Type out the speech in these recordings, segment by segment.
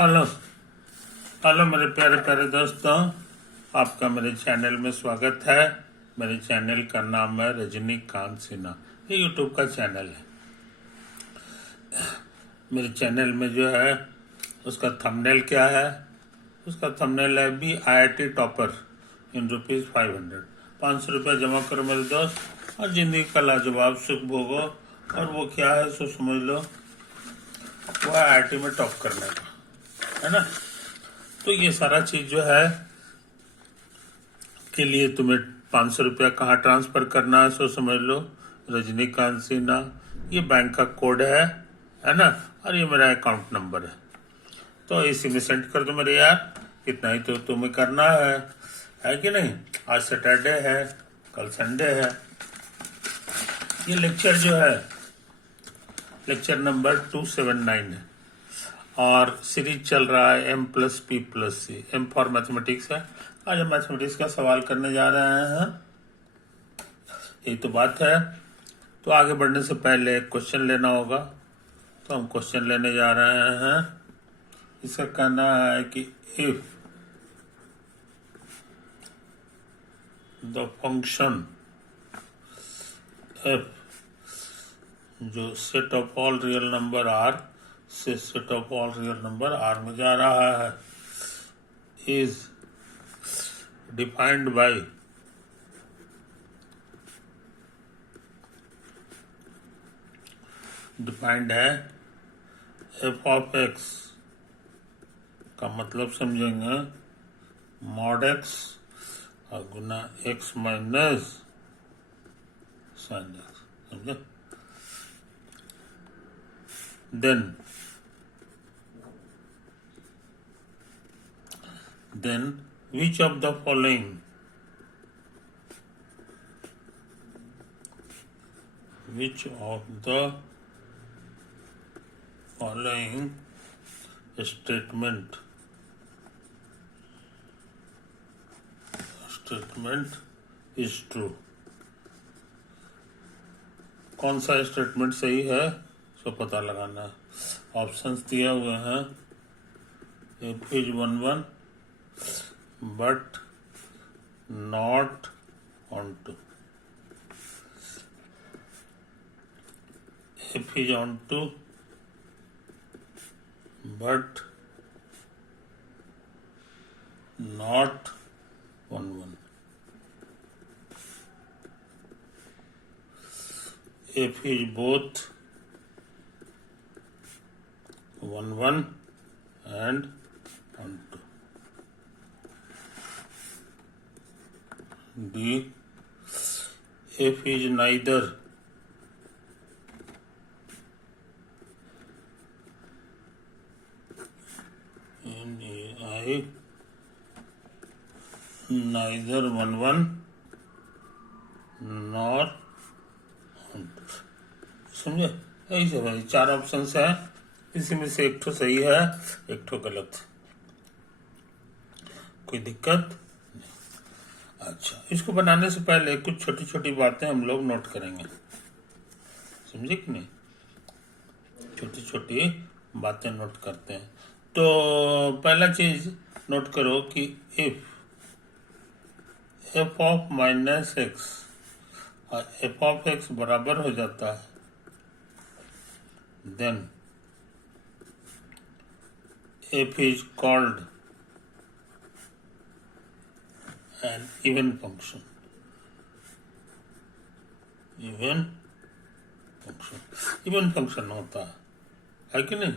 Hello hello मेरे प्यारे प्यारे दोस्तों, आपका मेरे चैनल में स्वागत है। मेरे चैनल का नाम है रजनीकांत सिन्हा। ये यूट्यूब का चैनल है। मेरे चैनल में जो है उसका थंबनेल क्या है? उसका थंबनेल है BIT टॉपर इन ₹500। 500 रुपया जमा करो मेरे दोस्त और जिंदगी का लाजवाब सुख भोगो। और वो क्या है सो समझ लो, वो IIT में टॉप करने का है ना। तो ये सारा चीज जो है के लिए तुम्हें 500 रुपया कहाँ ट्रांसफर करना है सो समझ लो, रजनीकांत सिन्हा। ये बैंक का कोड है ना। और ये मेरा अकाउंट नंबर तो इसी में सेंड कर दो मेरे यार। इतना ही तो तुम्हें करना है कि नहीं। आज सैटरडे है, कल संडे है। ये लेक्चर जो है लेक्चर नंबर 279 है और सीरीज चल रहा है M+P+C। M फॉर मैथमेटिक्स है। आज हम मैथमेटिक्स का सवाल करने जा रहे हैं। यही तो बात है। तो आगे बढ़ने से पहले एक क्वेश्चन लेना होगा, तो हम क्वेश्चन लेने जा रहे हैं। इसका कहना है कि इफ द फंक्शन f जो set of all real number R से set of all real number R में जा रहा है इज डिफाइंड बाय डिफाइंड है f ऑफ x का मतलब समझेंगे मॉड x और गुना x माइनस साइन x। समझे? then which of the following statement is true? कौन सा स्टेटमेंट सही है सो पता लगाना है। ऑप्शंस दिए हुए हैं f is 11 but not onto, f is onto but not 11, f is both 11 and onto, D f is neither neither 11 nor onto। समझे? ऐसे भाई 4 ऑप्शन है, इसी में से एक ठो सही है एक ठो गलत। कोई दिक्कत? अच्छा, इसको बनाने से पहले कुछ छोटी छोटी बातें हम लोग नोट करेंगे। समझे कि नहीं? छोटी छोटी बातें नोट करते हैं। तो पहला चीज नोट करो कि if f of minus x और f ऑफ x बराबर हो जाता है then f is called an even function। Even function होता है कि नहीं।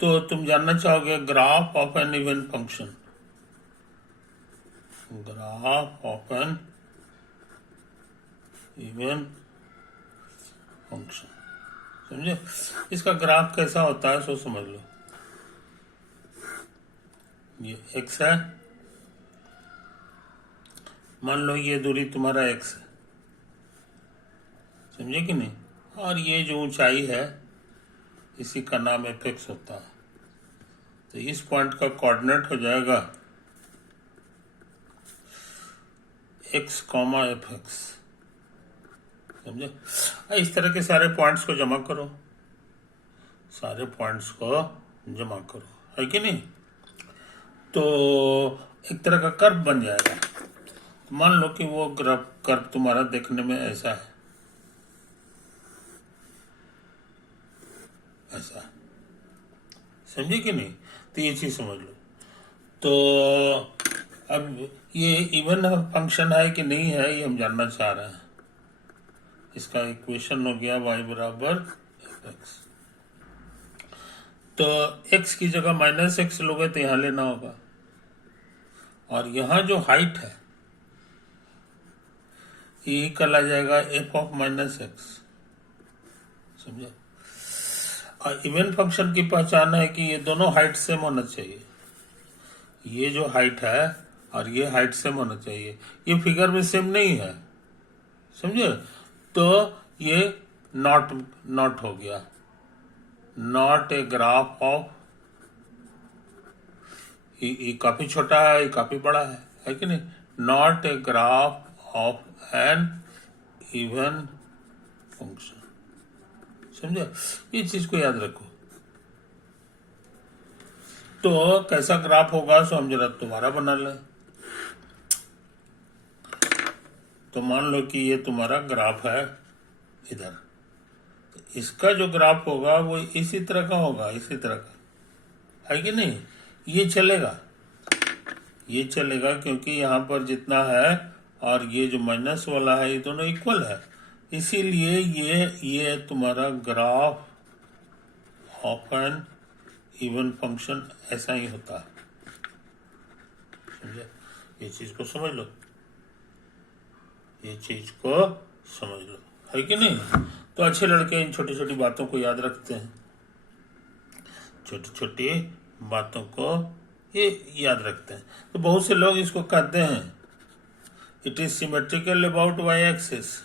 तो तुम जानना चाहोगे graph of an even function, graph of an even function. समझे? इसका ग्राफ कैसा होता है सो समझ लो। ये x है, मान लो ये दूरी तुम्हारा x है। समझे कि नहीं? और ये जो ऊंचाई है इसी का नाम fx होता है। तो इस पॉइंट का कोऑर्डिनेट हो जाएगा x, fx। समझे? इस तरह के सारे पॉइंट्स को जमा करो, सारे पॉइंट्स को जमा करो, है कि नहीं। तो एक तरह का कर्व बन जाएगा। तो मान लो कि वो कर्व तुम्हारा देखने में ऐसा है, ऐसा, समझे कि नहीं। तो ये चीज समझ लो। तो अब ये इवन फंक्शन है कि नहीं है ये हम जानना चाह रहे हैं। इसका इक्वेशन हो गया y बराबर x। तो x की जगह -x लोगे तो यहां लेना होगा, और यहां जो हाइट है ये कल आ जाएगा f ऑफ -x, समझे। और इवन फंक्शन की पहचान है कि ये दोनों हाइट सेम होना चाहिए। ये जो हाइट है और ये हाइट सेम होना चाहिए। ये फिगर में सेम नहीं है, समझे। तो ये नॉट हो गया, नॉट ए ग्राफ ऑफ, ये काफी छोटा है, ये काफी बड़ा है कि नहीं। Not a graph of an even function, समझे। ये चीज को याद रखो। तो कैसा ग्राफ होगा सो हम जरा दोबारा बना लें। तो मान लो कि ये तुम्हारा ग्राफ है इधर, तो इसका जो ग्राफ होगा वो इसी तरह का होगा, इसी तरह का, है कि नहीं। ये चलेगा, ये चलेगा क्योंकि यहाँ पर जितना है और ये जो माइनस वाला है ये दोनों इक्वल है, इसीलिए ये तुम्हारा graph of an even function ऐसा ही होता है, समझे। ये चीज को समझ लो, ये चीज को समझ लो, है कि नहीं। तो अच्छे लड़के इन छोटी छोटी बातों को याद रखते हैं, छोटी छोटी बातों को ये याद रखते हैं। तो बहुत से लोग इसको कहते हैं it is symmetrical about Y axis.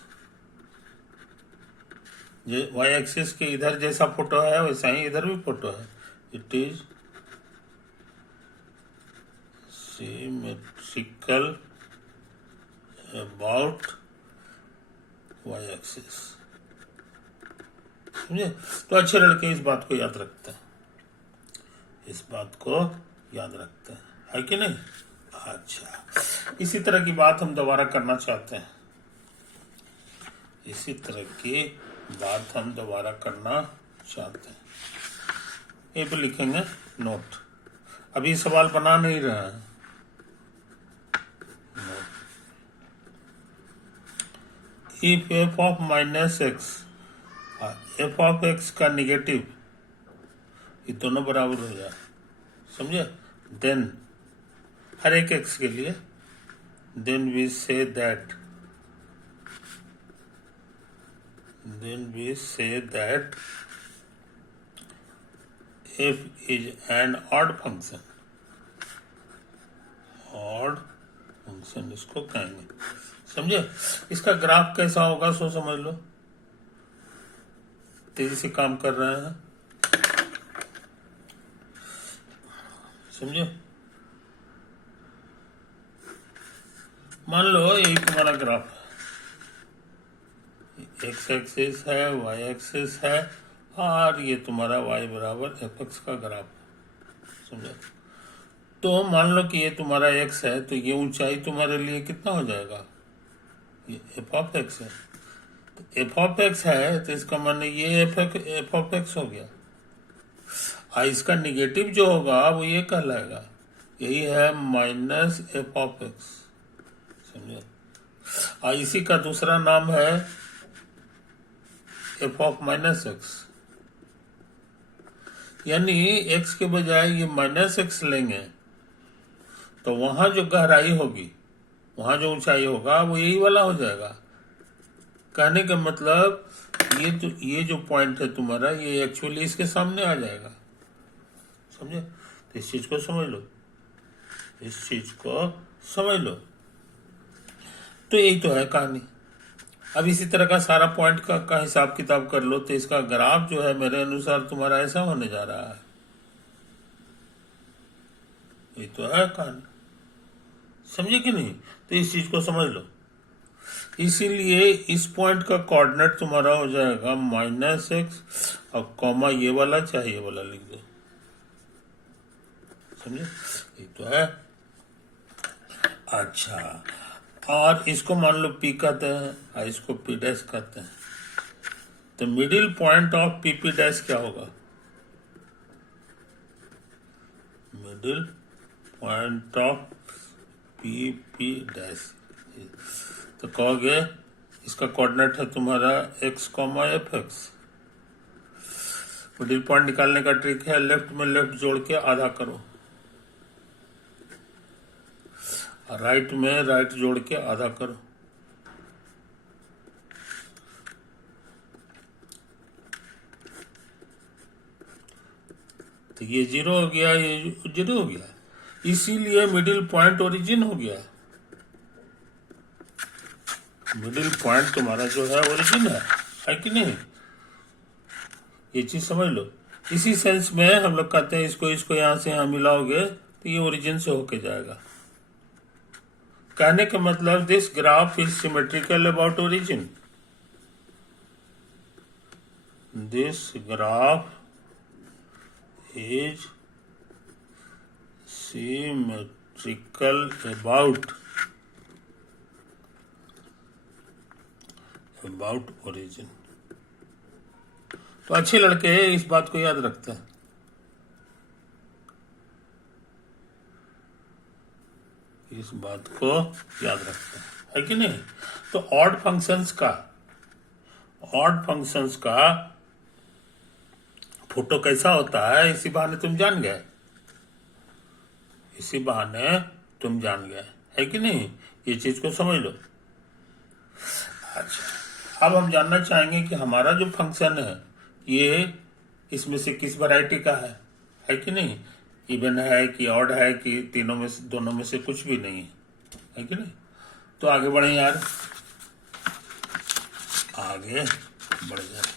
Y axis के इधर जैसा फोटो है वैसा ही इधर भी फोटो है। It is symmetrical about Y axis, समझे। तो अच्छे लड़के इस बात को याद रखते हैं, इस बात को याद रखते हैं, है कि नहीं। अच्छा, इसी तरह की बात हम दोबारा करना चाहते हैं, इसी तरह की बात हम दोबारा करना चाहते हैं। ये पे लिखेंगे नोट, अभी सवाल बना नहीं रहे हैं। If F of -x F of x का निगेटिव ये दोनों बराबर हो जाए, समझे। देन हर एक x के लिए then we say that f is an odd function, odd function इसको कहेंगे, समझे। इसका ग्राफ कैसा होगा सो समझ लो, तेजी से काम कर रहे हैं, समझे। मान लो यही तुम्हारा ग्राफ है, एक्स एक्सिस है, वाई एक्सिस है, और ये तुम्हारा y बराबर एफ एक्स का ग्राफ, समझे। तो मान लो कि ये तुम्हारा x है, तो ये ऊंचाई तुम्हारे लिए कितना हो जाएगा, ये एफ ऑफ एक्स है। तो एफ ऑफ एक्स है तो इसका माने ये एफ ऑफ एक्स हो गया, और इसका निगेटिव जो होगा वो ये कहलाएगा, यही है माइनस एफ ऑफ एक्स, समझे। और इसी का दूसरा नाम है एफ ऑफ -x, यानी x के बजाय ये -x लेंगे तो वहां जो गहराई होगी, वहां जो ऊंचाई होगा वो यही वाला हो जाएगा। कहने का मतलब ये जो पॉइंट है तुम्हारा ये एक्चुअली इसके सामने आ जाएगा, समझे। तो इस चीज को समझ लो, इस चीज को समझ लो। तो यही तो है कहानी। अब इसी तरह का सारा पॉइंट का हिसाब किताब कर लो, तो इसका ग्राफ जो है मेरे अनुसार तुम्हारा ऐसा होने जा रहा है, ये तो है कहानी, समझे कि नहीं। तो इस चीज को समझ लो। इसीलिए इस पॉइंट का कोऑर्डिनेट तुम्हारा हो जाएगा -x और कॉमा ये वाला चाहिए वाला लिख दो, समझे, ये तो है। अच्छा, और इसको मान लो पी कहते हैं और इसको पी डैश कहते हैं, तो middle point of P P dash क्या होगा? Middle point of P P dash, तो कहोगे इसका कोऑर्डिनेट है तुम्हारा x, F x. Middle point निकालने का ट्रिक है लेफ्ट में लेफ्ट जोड़ के आधा करो, और राइट में राइट जोड़ के आधा करो। तो ये 0 हो गया, ये 0 हो गया, इसीलिए मिडिल पॉइंट ओरिजिन हो गया। मिडिल पॉइंट तुम्हारा जो है ओरिजिन है कि नहीं? ये चीज समझ लो। इसी सेंस में हम लोग कहते हैं इसको इसको यहां से यहां मिलाओगे तो ये ओरिजिन से होके जाएगा। कहने का मतलब this graph is symmetrical about origin. This graph is symmetrical about origin। तो अच्छे लड़के इस बात को याद रखते हैं, इस बात को याद रखते हैं, है कि नहीं? तो ऑड फंक्शंस का फोटो कैसा होता है इसी बहाने तुम जान गए, है कि नहीं? ये चीज को समझ लो। अच्छा, अब हम जानना चाहेंगे कि हमारा जो फंक्शन है ये इसमें से किस वैरायटी का है कि नहीं? इवन है कि ऑड है कि तीनों में से, दोनों में से कुछ भी नहीं है कि नहीं? तो आगे बढ़े यार, आगे बढ़ जाए।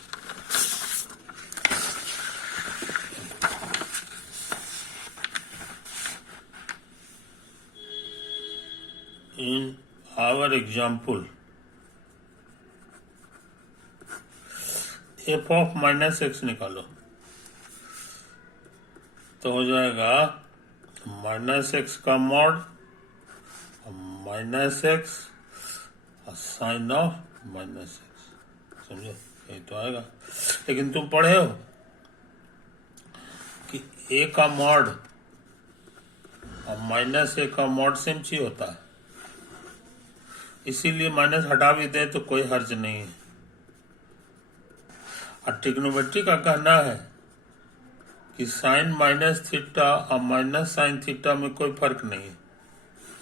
In our example, f of minus x निकालो तो हो जाएगा माइनस एक्स का mod minus x sine of minus x. समझे? यही तो आएगा। लेकिन तुम पढ़े हो कि ए का मॉड और माइनस ए का मॉड सेम चीज होता है, इसीलिए माइनस हटा भी दे तो कोई हर्ज नहीं है। और ट्रिग्नोमेट्री का कहना है कि साइन माइनस थीटा और माइनस साइन थीटा में कोई फर्क नहीं है।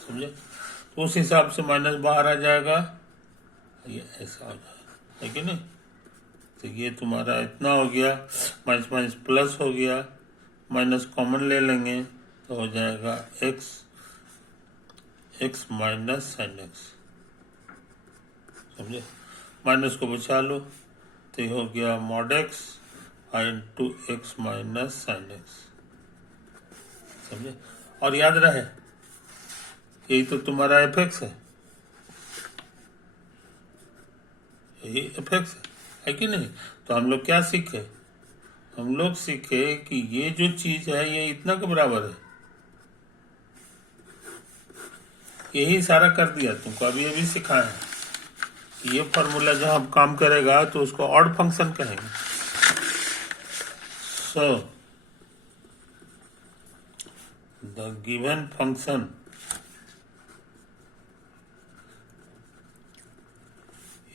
समझे? तो उस हिसाब से माइनस बाहर आ जाएगा, ये ऐसा हो जाएगा, है कि नहीं? तो ये तुम्हारा इतना हो गया, माइनस माइनस प्लस हो गया, माइनस कॉमन ले लेंगे तो हो जाएगा एक्स माइनस साइन एक्स। समझे? माइनस को बचा लो तो ये हो गया mod x into x minus sine x. समझे? और याद रहे यही तो तुम्हारा एफ एक्स है, यही एफ एक्स है कि नहीं? तो हम लोग क्या सीखे? हम लोग सीखे कि ये जो चीज है ये इतना के बराबर है, यही सारा कर दिया तुमको। अभी सिखाया है ये फॉर्मूला जब हम काम करेगा तो उसको ऑड फंक्शन कहेंगे। So the given function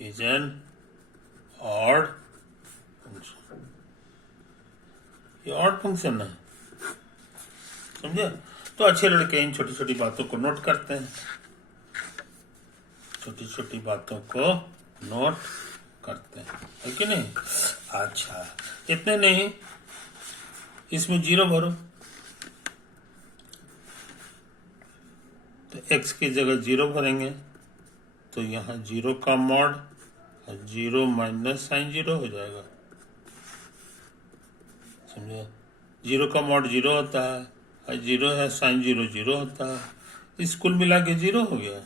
is an odd function. ये ऑड फंक्शन है, समझे? तो अच्छे लड़के इन छोटी छोटी बातों को नोट करते हैं, छोटी छोटी बातों को नोट करते हैं, है कि नहीं? अच्छा, इतने नहीं, इसमें 0 भरो तो x की जगह 0 भरेंगे तो यहाँ 0 का मॉड 0 माइनस साइन 0 हो जाएगा। समझे? 0 का मॉड 0 होता है, 0 है साइन 0 0 होता है, इस कुल मिला के 0 हो गया।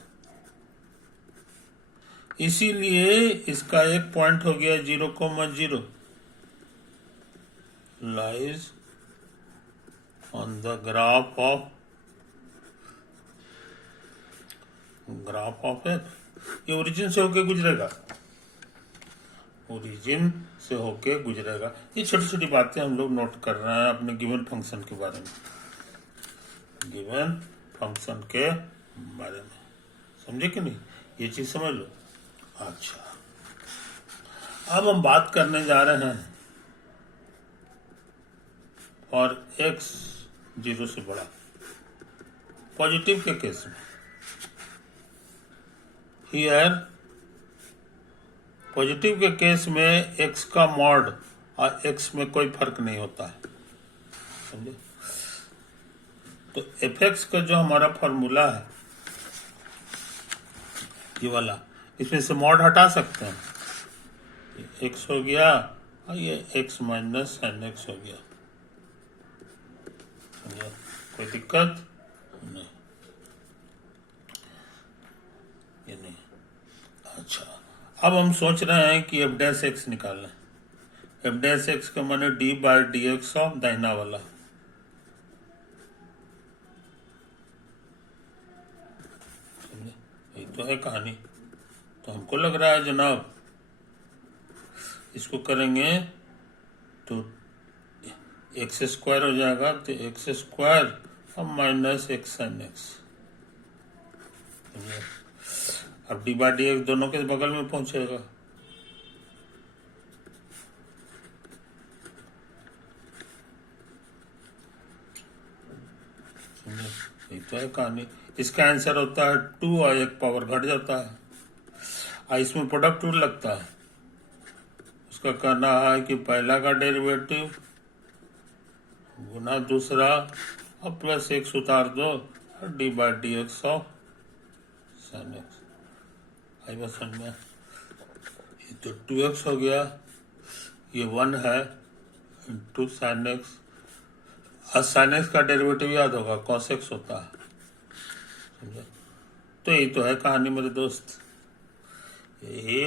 इसीलिए इसका एक पॉइंट हो गया 0,0 lies on the graph of F, ये ओरिजिन से होके गुजरेगा, ओरिजिन से होके गुजरेगा। ये छोटी छोटी बातें हम लोग नोट कर रहे हैं अपने गिवन फंक्शन के बारे में, गिवन फंक्शन के बारे में, समझे कि नहीं? ये चीज समझ लो। अच्छा, अब हम बात करने जा रहे हैं और x 0 से बड़ा, पॉजिटिव के केस में। हियर पॉजिटिव के केस में x का मॉड और x में कोई फर्क नहीं होता है, समझे? तो fx का जो हमारा फॉर्मूला है ये वाला, इसमें से मॉड हटा सकते हैं, ये x हो गया और ये x माइनस साइन x हो गया, समझे? कोई दिक्कत नहीं, ये नहीं। अच्छा, अब हम सोच रहे हैं कि एफ डैश एक्स निकालना। एफ डैश एक्स का माने d by d x of दाहिना वाला, समझे? यही तो है कहानी। तो हमको लग रहा है जनाब इसको करेंगे तो एक्स स्क्वायर हो जाएगा, तो एक्स स्क्वायर और माइनस एक्स साइन एक्स, अब डी बाई डी एक्स दोनों के बगल में पहुंचेगा, यही तो है कहानी। इसका आंसर होता है 2 और एक पावर घट जाता है, और इसमें प्रोडक्ट रूल लगता है। उसका कहना है कि पहला का डेरिवेटिव गुना दूसरा और प्लस एक्स उतार दो और D by D x of sine x. आई बात समझ में? ये तो 2x हो गया, ये 1 है इंटू साइन एक्स, और साइन एक्स का डेरिवेटिव याद होगा कॉस एक्स होता है, समझे? तो यही तो है कहानी मेरे दोस्त, यही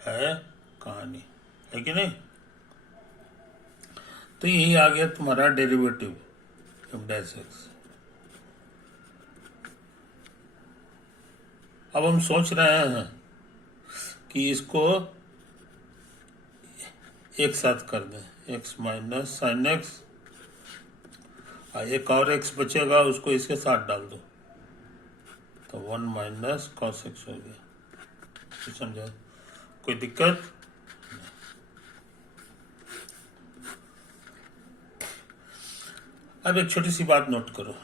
है कहानी, है कि नहीं? तो यही आ गया तुम्हारा डेरिवेटिव एफ डैश एक्स। अब हम सोच रहे हैं कि इसको एक साथ कर दें, एक्स माइनस साइन एक्स, एक और एक्स बचेगा उसको इसके साथ डाल दो, तो 1 माइनस कॉस एक्स हो गया, समझा? कोई दिक्कत? अब एक छोटी सी बात नोट करो,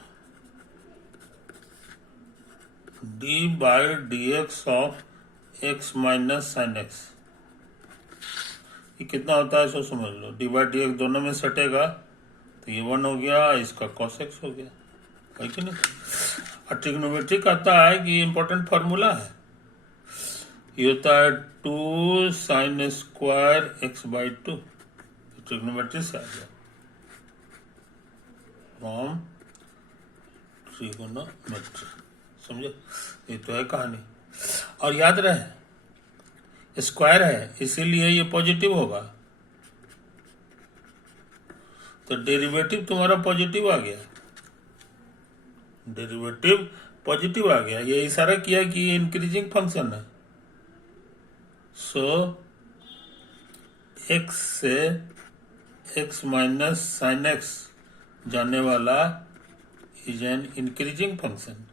D by D x of x minus sine x, ये कितना होता है इसको समझ लो। डी बाई डी एक्स दोनों में सटेगा तो ये 1 हो गया, इसका कॉस एक्स हो गया, है कि नहीं? और ट्रिग्नोमेट्री कहता है कि इंपॉर्टेंट फार्मूला है, ये होता है 2 sine square x by 2, trigonometry से आ गया, फ्रॉम ट्रिगोनोमेट्री, समझे? ये तो है कहानी। और याद रहे स्क्वायर है इसीलिए ये पॉजिटिव होगा, तो डेरिवेटिव तुम्हारा पॉजिटिव आ गया, डेरिवेटिव पॉजिटिव आ गया। ये इशारा किया कि ये इंक्रीजिंग फंक्शन है, सो एक्स से एक्स माइनस साइन एक्स जाने वाला is an increasing function,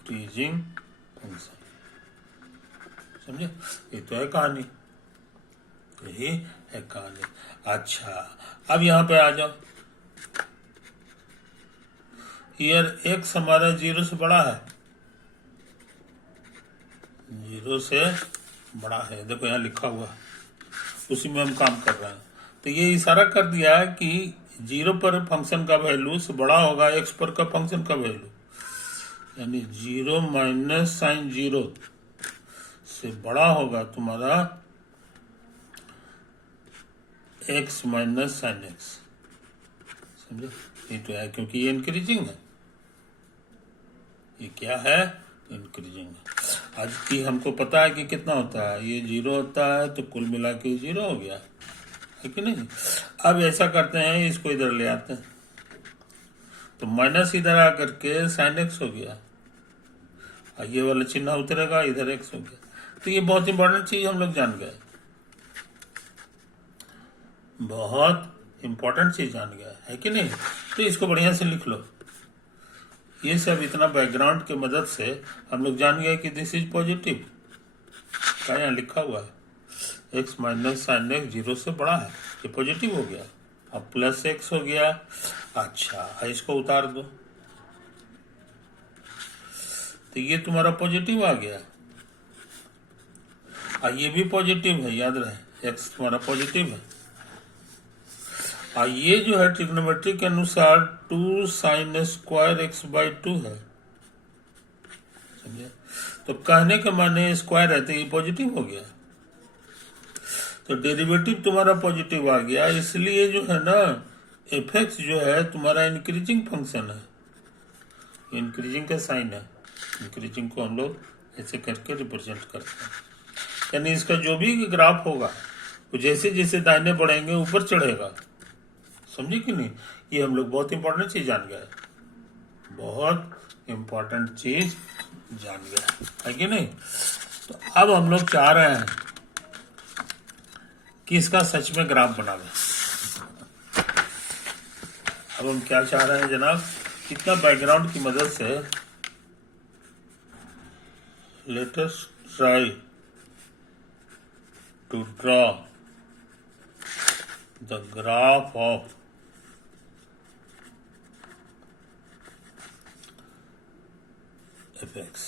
increasing function, समझे? ये तो है कहानी, यही है कहानी। अच्छा, अब यहां पे आ जाओ, हियर एक्स हमारा 0 से बड़ा है, 0 से बड़ा है, देखो यहाँ लिखा हुआ है, उसी में हम काम कर रहे हैं। तो ये इशारा कर दिया है कि 0 पर फंक्शन का वैल्यू से बड़ा होगा x पर का फंक्शन का वैल्यू, यानी 0 माइनस साइन 0 से बड़ा होगा तुम्हारा x माइनस साइन एक्स, समझे? ये तो है क्योंकि ये इंक्रीजिंग है, ये क्या है? इंक्रीजिंग है। आज की हमको पता है कि कितना होता है, ये 0 होता है तो कुल मिला के 0 हो गया, है कि नहीं। अब ऐसा करते हैं, इसको इधर ले आते हैं, तो माइनस इधर आकर के साइन एक्स हो गया, ये वाला चिन्ह उतरेगा, इधर एक्स हो गया। तो ये बहुत इंपॉर्टेंट चीज हम लोग जान गए, बहुत इंपॉर्टेंट चीज जान गया, है कि नहीं। तो इसको बढ़िया से लिख लो। ये सब इतना बैकग्राउंड के मदद से हम लोग जान गए कि दिस इज पॉजिटिव। क्या यहाँ लिखा हुआ है, एक्स माइनस साइन एक्स 0 से बड़ा है, ये पॉजिटिव हो गया। अब प्लस एक्स हो गया। अच्छा, इसको उतार दो, तो ये तुम्हारा पॉजिटिव आ गया। ये भी पॉजिटिव है, याद रहे, एक्स तुम्हारा पॉजिटिव है। ये जो है ट्रिग्नोमेट्री के अनुसार 2 साइन स्क्वायर एक्स बाई 2 है, समझे। तो कहने के माने स्क्वायर है, तो ये पॉजिटिव हो गया, तो डेरिवेटिव तुम्हारा पॉजिटिव आ गया। इसलिए जो है ना, एफ एक्स जो है तुम्हारा इंक्रीजिंग फंक्शन है, इंक्रीजिंग का साइन है। इंक्रीजिंग को हम लोग ऐसे करके रिप्रेजेंट करते हैं, यानी इसका जो भी ग्राफ होगा वो जैसे जैसे दाहिने बढ़ेंगे ऊपर चढ़ेगा, समझे कि नहीं। ये हम लोग बहुत इंपॉर्टेंट चीज जान गए, बहुत इंपॉर्टेंट चीज जान गए, है कि नहीं। तो अब हम लोग चाह रहे हैं कि इसका सच में ग्राफ बनावे। अब हम क्या चाह रहे हैं जनाब, इतना बैकग्राउंड की मदद से let us try to draw the graph of f x,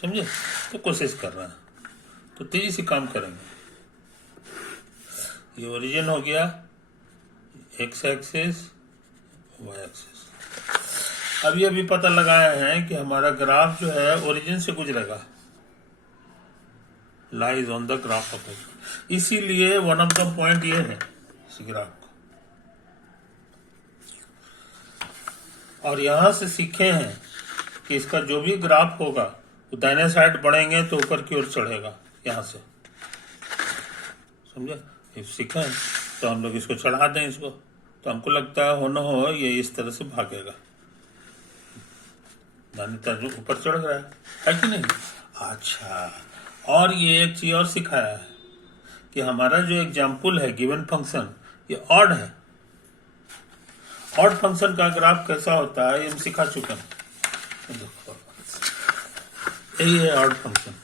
समझे। तो कोशिश कर रहे हैं, तो तेजी से काम करेंगे। ये ओरिजिन हो गया, एक्स एक्सिस, वाई एक्सिस। अब ये भी पता लगाया है कि हमारा ग्राफ जो है ओरिजिन से गुजरेगा, lies on the graph of x. इसीलिए वन ऑफ द पॉइंट ये है इस ग्राफ को, और यहां से सीखे हैं कि इसका जो भी ग्राफ होगा वो दाहिने साइड बढ़ेंगे तो ऊपर की ओर चढ़ेगा, यहां से, समझे। सीखा है, तो हम लोग इसको चढ़ा दें इसको, तो हमको लगता है हो न हो ये इस तरह से भागेगा, दाहिने तरफ ऊपर चढ़ रहा है कि नहीं। अच्छा, और ये एक चीज और सिखाया है कि हमारा जो एग्जाम्पल है गिवन फंक्शन, ये ऑड है। ऑड फंक्शन का ग्राफ कैसा होता है ये हम सिखा चुके हैं, देखो यही है ऑड फंक्शन।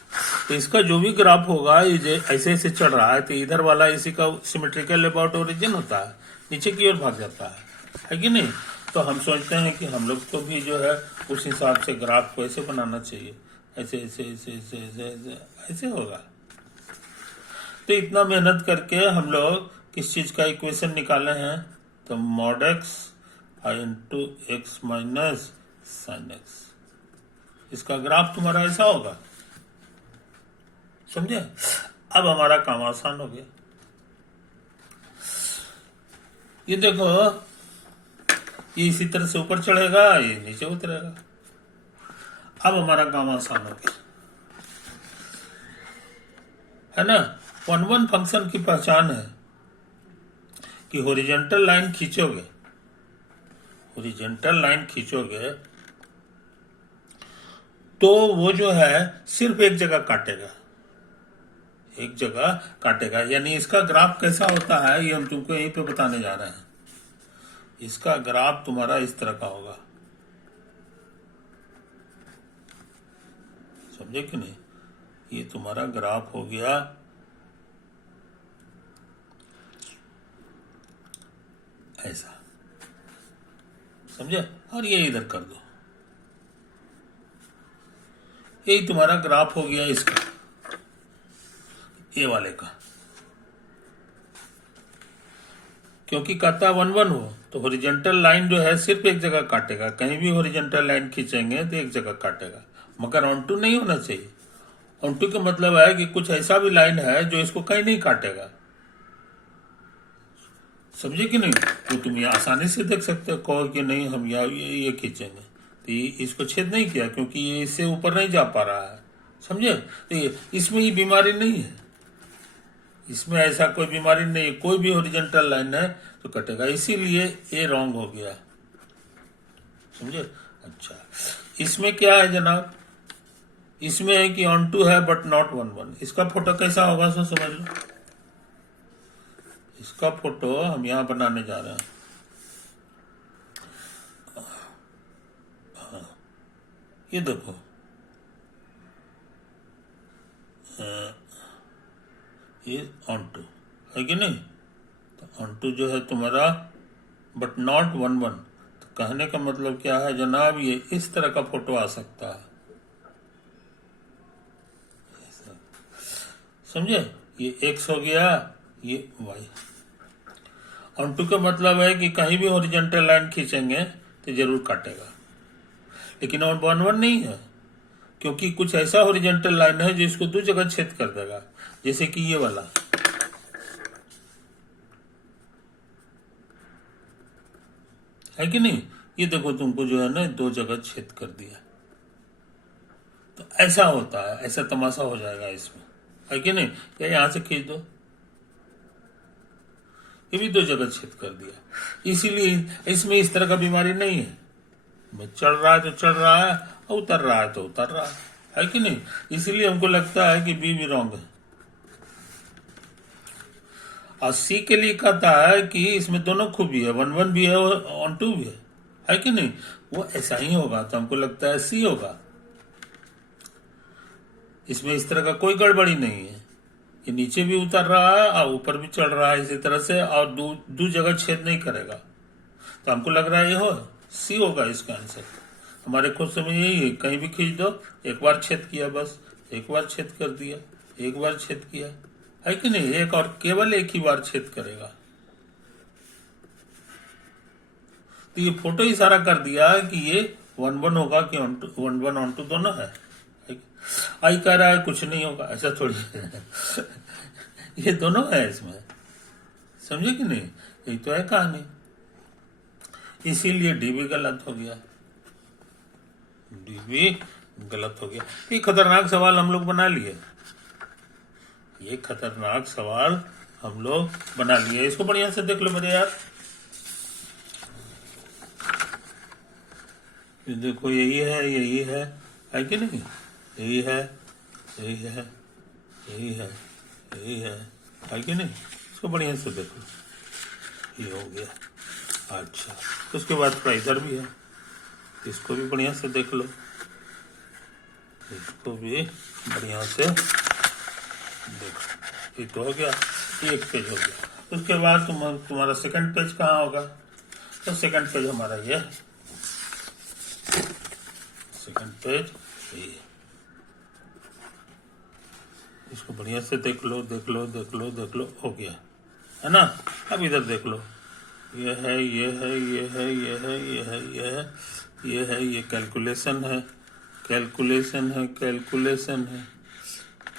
तो इसका जो भी ग्राफ होगा ये ऐसे ऐसे चढ़ रहा है, तो इधर वाला इसी का सिमेट्रिकल अबाउट ओरिजिन होता है, नीचे की ओर भाग जाता है कि नहीं। तो हम सोचते हैं कि हम लोग को भी जो है उस हिसाब से ग्राफ को ऐसे बनाना चाहिए, ऐसे ऐसे ऐसे ऐसे ऐसे ऐसे ऐसे होगा। तो इतना मेहनत करके हम लोग किस चीज का इक्वेशन निकाले हैं, तो mod x into x minus sine x, इसका ग्राफ तुम्हारा ऐसा होगा, समझे। अब हमारा काम आसान हो गया। ये देखो, ये इसी तरह से ऊपर चढ़ेगा, ये नीचे उतरेगा। अब हमारा काम आसान हो गया, है ना। वन वन फंक्शन की पहचान है कि हॉरिजॉन्टल लाइन खींचोगे, हॉरिजॉन्टल लाइन खींचोगे तो वो जो है सिर्फ एक जगह काटेगा, एक जगह काटेगा। यानी इसका ग्राफ कैसा होता है ये हम तुमको यहीं पे बताने जा रहे हैं। इसका ग्राफ तुम्हारा इस तरह का होगा, समझे कि नहीं। ये तुम्हारा ग्राफ हो गया ऐसा, समझे। और ये इधर कर दो, यही तुम्हारा ग्राफ हो गया इसका, ये वाले का। क्योंकि कहता वन वन हो तो हॉरिजॉन्टल लाइन जो है सिर्फ एक जगह काटेगा, कहीं भी हॉरिजॉन्टल लाइन खींचेंगे तो एक जगह काटेगा, मगर ऑन-टू नहीं होना चाहिए। ऑन-टू का मतलब है कि कुछ ऐसा भी लाइन है जो इसको कहीं नहीं काटेगा, समझे कि नहीं। तो तुम ये आसानी से देख सकते हो, कहो कि नहीं हम ये खींचेंगे, तो ये इसको छेद नहीं किया क्योंकि ये इससे ऊपर नहीं जा पा रहा है, समझे। तो इसमें ये बीमारी नहीं है, इसमें ऐसा कोई बीमारी नहीं है, कोई भी हॉरिजॉन्टल लाइन है तो कटेगा, इसीलिए ये रॉन्ग हो गया, समझे। अच्छा, इसमें क्या है जनाब, इसमें है कि ऑन टू है बट नॉट 1-1। इसका फोटो कैसा होगा सो समझ लो। इसका फोटो हम यहां बनाने जा रहे हैं। ये देखो, ये ऑन टू है कि नहीं, तो ऑन टू जो है तुम्हारा बट नॉट 1-1, तो कहने का मतलब क्या है जनाब, ये इस तरह का फोटो आ सकता है, समझे। ये एक्स हो गया, ये वाई। ऑन टू का मतलब है कि कहीं भी हॉरिजॉन्टल लाइन खींचेंगे तो जरूर काटेगा, लेकिन ऑन 1-1 नहीं है, क्योंकि कुछ ऐसा हॉरिजॉन्टल लाइन है जो इसको 2 जगह छेद कर देगा, जैसे कि ये वाला, है कि नहीं। ये देखो तुमको जो है ना 2 जगह छेद कर दिया, तो ऐसा होता है, ऐसा तमाशा हो जाएगा इसमें, है कि नहीं। या यहां से खींच दो, ये भी 2 जगह छेद कर दिया, इसीलिए इसमें इस तरह का बीमारी नहीं है। चढ़ रहा है तो चढ़ रहा है, और उतर रहा है तो उतर रहा है कि नहीं। इसीलिए हमको लगता है कि बी भी रॉन्ग है। और सी के लिए कहता है कि इसमें दोनों खूबी है, 1-1 भी है और ऑन टू भी है कि नहीं। वो ऐसा ही होगा, तो हमको लगता है सी होगा। इसमें इस तरह का कोई गड़बड़ी नहीं है, ये नीचे भी उतर रहा है और ऊपर भी चढ़ रहा है इसी तरह से, और दो जगह छेद नहीं करेगा, तो हमको लग रहा है ये हो सी होगा इसका आंसर। हमारे क्वेश्चन में यही है, कहीं भी खींच दो, एक बार छेद किया, बस एक बार छेद कर दिया, एक बार छेद किया, है कि नहीं। एक और केवल एक ही बार छेद करेगा, तो ये फोटो इशारा कर दिया कि ये 1-1 होगा कि 1-1 ऑन टू दोनों है। आई कह रहा है कुछ नहीं होगा, ऐसा थोड़ी ये दोनों है इसमें, समझे कि नहीं। यही तो है कहानी, इसीलिए डी भी गलत हो गया, डी भी गलत हो गया। ये खतरनाक सवाल हम लोग बना लिए, ये खतरनाक सवाल हम लोग बना लिए। इसको बढ़िया से देख लो मेरे यार, ये देखो यही है कि नहीं, यही है, यही है, यही है, यही है कि नहीं। इसको बढ़िया से देखो, ये हो गया। अच्छा, उसके बाद थोड़ा इधर भी है, इसको भी बढ़िया से देख लो, इसको भी बढ़िया से देखो। ये तो हो गया, एक पेज हो गया। उसके बाद तुम्हारा सेकंड पेज कहाँ होगा, तो सेकंड पेज हमारा ये सेकंड पेज, ये इसको बढ़िया से देख लो, देख लो, देख लो, देख लो, हो गया है ना। अब इधर देख लो, ये है, ये है, ये है, ये है, ये है, ये है, ये है, ये कैलकुलेशन है, कैलकुलेशन है, कैलकुलेशन है,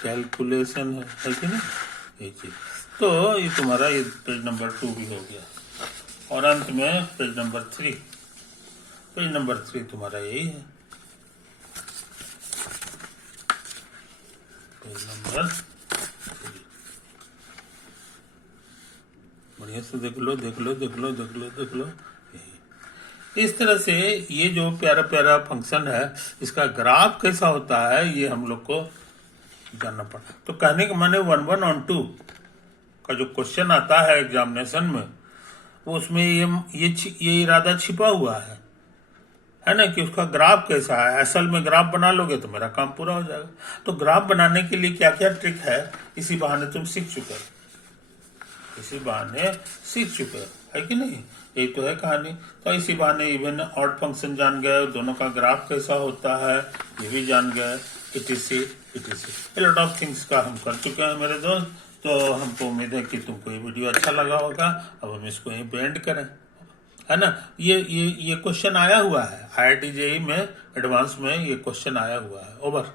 कैलकुलेशन है कि नहीं, ये चीज। तो ये तुम्हारा ये पेज नंबर 2 भी हो गया, और अंत में पेज नंबर 3, पेज नंबर 3 तुम्हारा यही है, पेज नंबर 3। बढ़िया से देख लो, देख लो, देख लो, देख लो, देख लो। यही इस तरह से ये जो प्यारा प्यारा फंक्शन है, इसका ग्राफ कैसा होता है ये हम लोग को जानना पड़ा। तो कहने का माने 1-1 ऑन टू का जो क्वेश्चन आता है एग्जामिनेशन में, वो उसमें ये इरादा छिपा हुआ है ना, कि उसका ग्राफ कैसा है। असल में ग्राफ बना लोगे तो मेरा काम पूरा हो जाएगा। तो ग्राफ बनाने के लिए क्या क्या ट्रिक है, इसी बहाने तुम सीख चुके हो, इसी बहाने सीख चुके हो, है कि नहीं। यही तो है कहानी। तो इसी बहाने इवन ऑड फंक्शन जान गए, दोनों का ग्राफ कैसा होता है ये भी जान गए, etc. etc. lot of things का हम कर चुके हैं मेरे दोस्त। तो हमको उम्मीद है कि तुमको ये वीडियो अच्छा लगा होगा। अब हम इसको यहीं पे एंड करें, है ना। ये क्वेश्चन आया हुआ है IIT JEE में एडवांस में, ये क्वेश्चन आया हुआ है। ओवर।